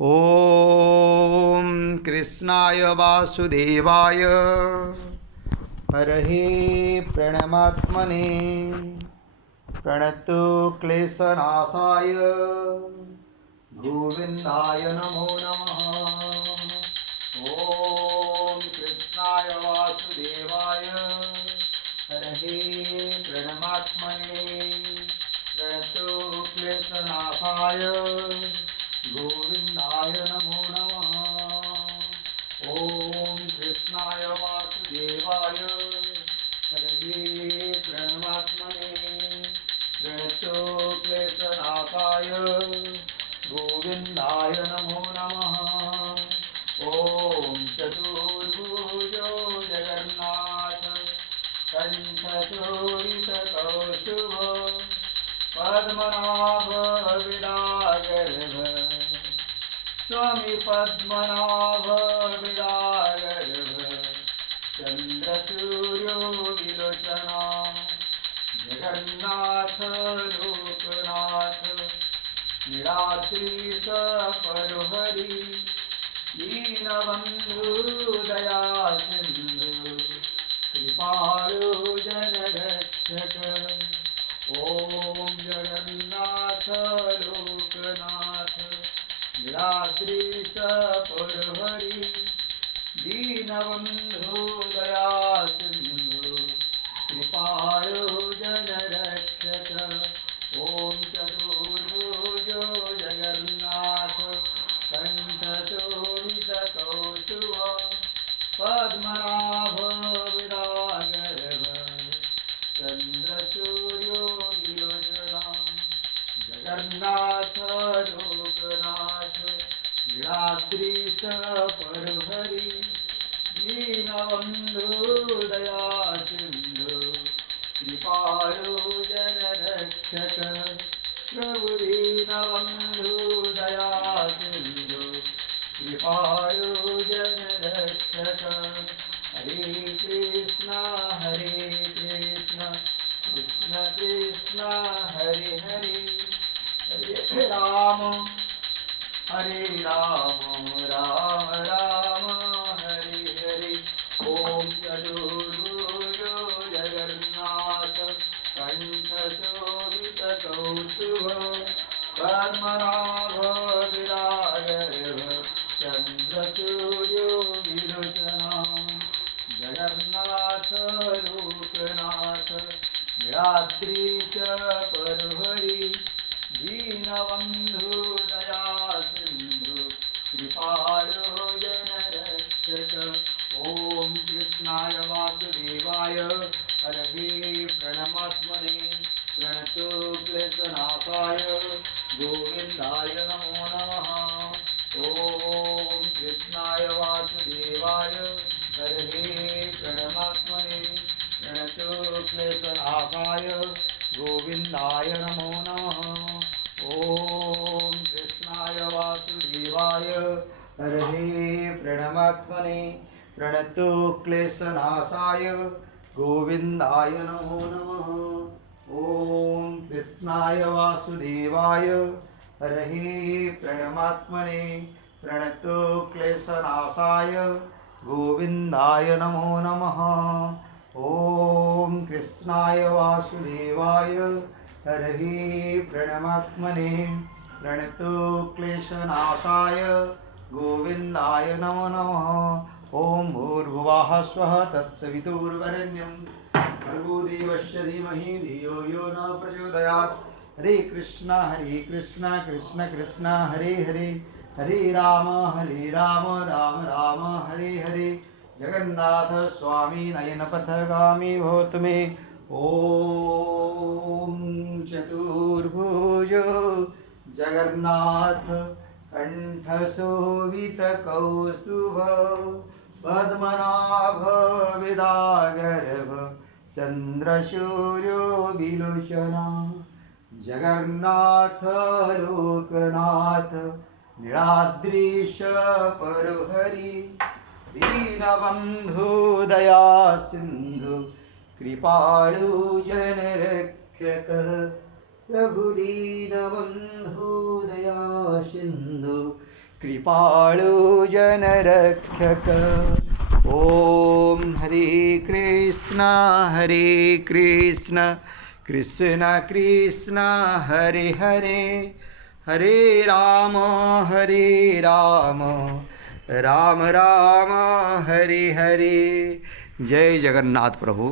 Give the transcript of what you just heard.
ॐ कृष्णाय वासुदेवाय हरहे प्रणमात्मने प्रणतो क्लेशनाशाय गोविन्दाय नमो नमः। ॐ कृष्णाय वासुदेवाय हरहे प्रणमात्मने प्रणतो क्लेशनाशाय गोविन्दाय नमो नमः। ॐ कृष्णाय वासुदेवाय हरहे प्रणमात्मने प्रणतो क्लेशनाशाय गोविन्दाय नमो नमः। ॐ चतुर्भुजो जगन्नाथ कण्ठशोभितकौस्तुभ पद्मनाभ विरागर्भ स्वामी पद्मनाभ विरागर्भ चन्द्रसूर्यो विलोचना जगन्नाथ लोकनाथ नीलाद्रीश परुहरि दीनबन्धु दया सिन्धु कृपाळु जनरक्षक। ॐ जगन्नाथ लोकनाथ नीलाद्रीश परुहरि दीनबन्धु दया सिन्धु कृपाळु जनरक्षक। ॐ चतुर्भुजो जगन्नाथ कण्ठशोभितकौस्तुभ पद्मनाभ विरागर्भ चन्द्रसूर्यो विलोचना जगन्नाथ लोकनाथ नीलाद्रीश परुहरि दीनबन्धु दया सिन्धु कृपाळु जनरक्षक। प्रभु दीनबन्धु दया सिन्धु कृपाळु जनरक्षक। हरे कृष्ण कृष्ण कृष्ण हरे हरे हरे राम राम राम हरे हरे। ॐ चतुर्भुजो जगन्नाथ कण्ठशोभितकौस्तुभ पद्मनाभ विरागर्भ चन्द्रसूर्यो विलोचना जगन्नाथ लोकनाथ नीलाद्रीश परुहरि दीनबन्धु दया सिन्धु कृपाळु जनरक्षक। ॐ कृष्णाय वासुदेवाय हरहे प्रणमात्मने प्रणतो क्लेशनाशाय गोविन्दाय नमो नमः। ॐ कृष्णाय वासुदेवाय हरहे प्रणमात्मने प्रणतो क्लेशनाशाय गोविन्दाय नमो नमः। ॐ कृष्णाय वासुदेवाय हरहे प्रणमात्मने प्रणतो क्लेशनाशाय गोविन्दाय नमो नमः। ॐ कृष्णाय वासुदेवाय हरहे प्रणमात्मने प्रणतो क्लेशनाशाय गोविन्दाय नमो नमः। ॐ कृष्णाय वासुदेवाय हरहे प्रणमात्मने प्रणतो क्लेशनाशाय गोविन्दाय नमो नमः। ॐ भूर्भुवः स्वः तत्सवितुर्वरेण्यं भर्गो देवस्य धीमहि धियो यो न प्रचोदयात्। हरे कृष्ण कृष्ण कृष्ण हरे हरे हरे राम राम राम हरे हरे। जगन्नाथ स्वामी नयनपथगामी भवतु मे। ॐ चतुर्भुजो जगन्नाथ कण्ठशोभितकौस्तुभ पद्मनाभ विरागर्भ चन्द्रसूर्यो विलोचना जगन्नाथ लोकनाथ नीलाद्रीश परुहरि दीनबन्धु दया सिन्धु कृपाळु जनरक्षक। प्रभु दीनबन्धु दया सिन्धु कृपाळु जनरक्षक। ओम हरे कृष्ण कृष्ण कृष्ण हरे हरे, हरे राम राम राम हरे हरे। जय जगन्नाथ प्रभु।